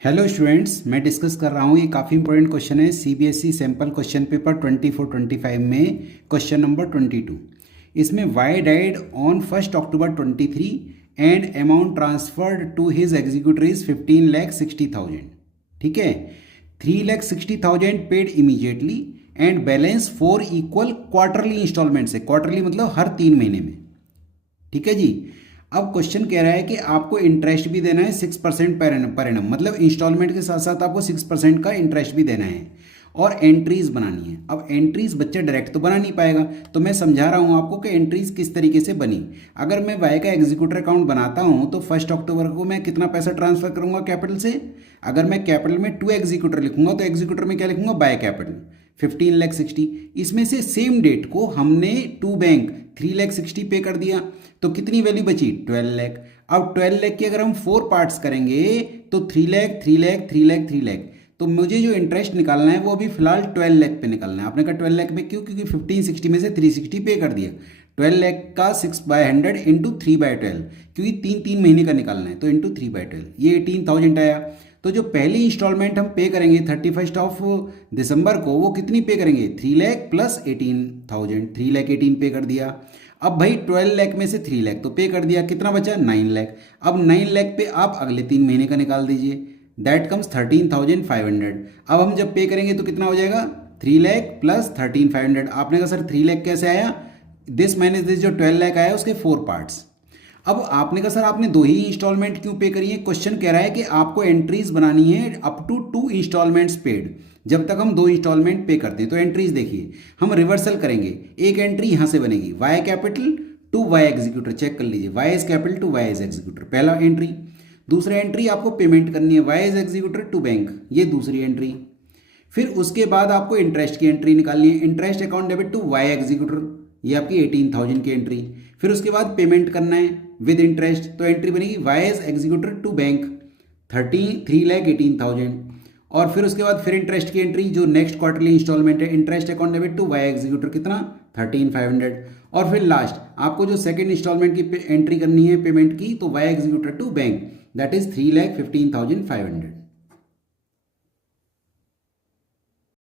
Hello students, मैं discuss कर रहा हूँ। ये काफ़ी इंपॉर्टेंट क्वेश्चन है सीबीएसई सैम्पल क्वेश्चन पेपर 24-25 में क्वेश्चन नंबर 22। इसमें Y died on 1 October 23 and amount transferred to his executor is 15,60,000। ठीक है, 3,60,000 paid immediately and balance 4 equal quarterly installment से। क्वार्टरली मतलब हर 3 महीने में। ठीक है जी। अब क्वेश्चन कह रहा है कि आपको इंटरेस्ट भी देना है 6% पर एनम, मतलब इंस्टॉलमेंट के साथ साथ आपको 6% का इंटरेस्ट भी देना है और एंट्रीज बनानी है। अब एंट्रीज बच्चा डायरेक्ट तो बना नहीं पाएगा, तो मैं समझा रहा हूँ आपको कि एंट्रीज किस तरीके से बनी। अगर मैं वाई का एग्जीक्यूटर अकाउंट बनाता हूँ तो 1 अक्टूबर को मैं कितना पैसा ट्रांसफर करूँगा कैपिटल से। अगर मैं कैपिटल में 2 एग्जीक्यूटर लिखूंगा तो एग्जीक्यूटर में क्या लिखूंगा, बाय कैपिटल 15,60,000। इसमें से सेम डेट को हमने टू बैंक 3,60,000 पे कर दिया, तो कितनी वैल्यू बची, 12 लाख। अब 12 लाख के अगर हम 4 पार्ट्स करेंगे तो 3 लाख 3 लाख 3 लाख 3 लाख। तो मुझे जो इंटरेस्ट निकालना है वो अभी फिलहाल 12 लाख पे निकालना है। आपने कहा 12 लाख पे क्यों, क्योंकि 1560 में से 360 पे कर दिया। 12 लाख का 6/100 इंटू 3/12, क्योंकि 3 महीने का निकालना है, तो इंटू 3/12 ये 18,000 आया। तो जो पहली इंस्टॉलमेंट हम पे करेंगे 31 ऑफ दिसंबर को, वो कितनी पे करेंगे, 3 लाख प्लस 18,000, 3 लाख 18 पे कर दिया। अब भाई 12 लाख में से 3 लाख तो पे कर दिया, कितना बचा, 9 लाख। अब 9 लाख पे आप अगले 3 महीने का निकाल दीजिए, दैट कम्स 13,500। अब हम जब पे करेंगे तो कितना हो जाएगा, 3 लाख प्लस 13,500। आपने कहा सर 3 लाख कैसे आया, दिस माइनस दिस, जो 12 लाख आया उसके 4 पार्ट्स। अब आपने कहा सर आपने 2 ही इंस्टॉलमेंट क्यों पे करी है। क्वेश्चन कह रहा है कि आपको एंट्रीज बनानी है अप टू 2 इंस्टॉलमेंट्स पेड, जब तक हम 2 इंस्टॉलमेंट पे करते हैं। तो एंट्रीज देखिए, हम रिवर्सल करेंगे। एक एंट्री यहां से बनेगी, Y capital to Y executor, check कर लीजिए, Y is capital to Y is executor, पहला एंट्री। दूसरा एंट्री आपको पेमेंट करनी है, Y is executor to bank, ये दूसरी एंट्री। फिर उसके बाद आपको इंटरेस्ट की एंट्री निकालनी है, interest account debit to Y executor, ये आपकी 18,000 की एंट्री। फिर उसके बाद पेमेंट करना है विद इंटरेस्ट, तो एंट्री बनेगी Y as executor to bank 3,18,000। और फिर उसके बाद फिर इंटरेस्ट की एंट्री, जो नेक्स्ट क्वार्टरली इंस्टॉलमेंट है, interest account debit to Y executor कितना, 13,500। और फिर लास्ट आपको जो सेकंड इंस्टॉलमेंट की एंट्री करनी है पेमेंट की, तो Y executor to bank, that is 3,15,500।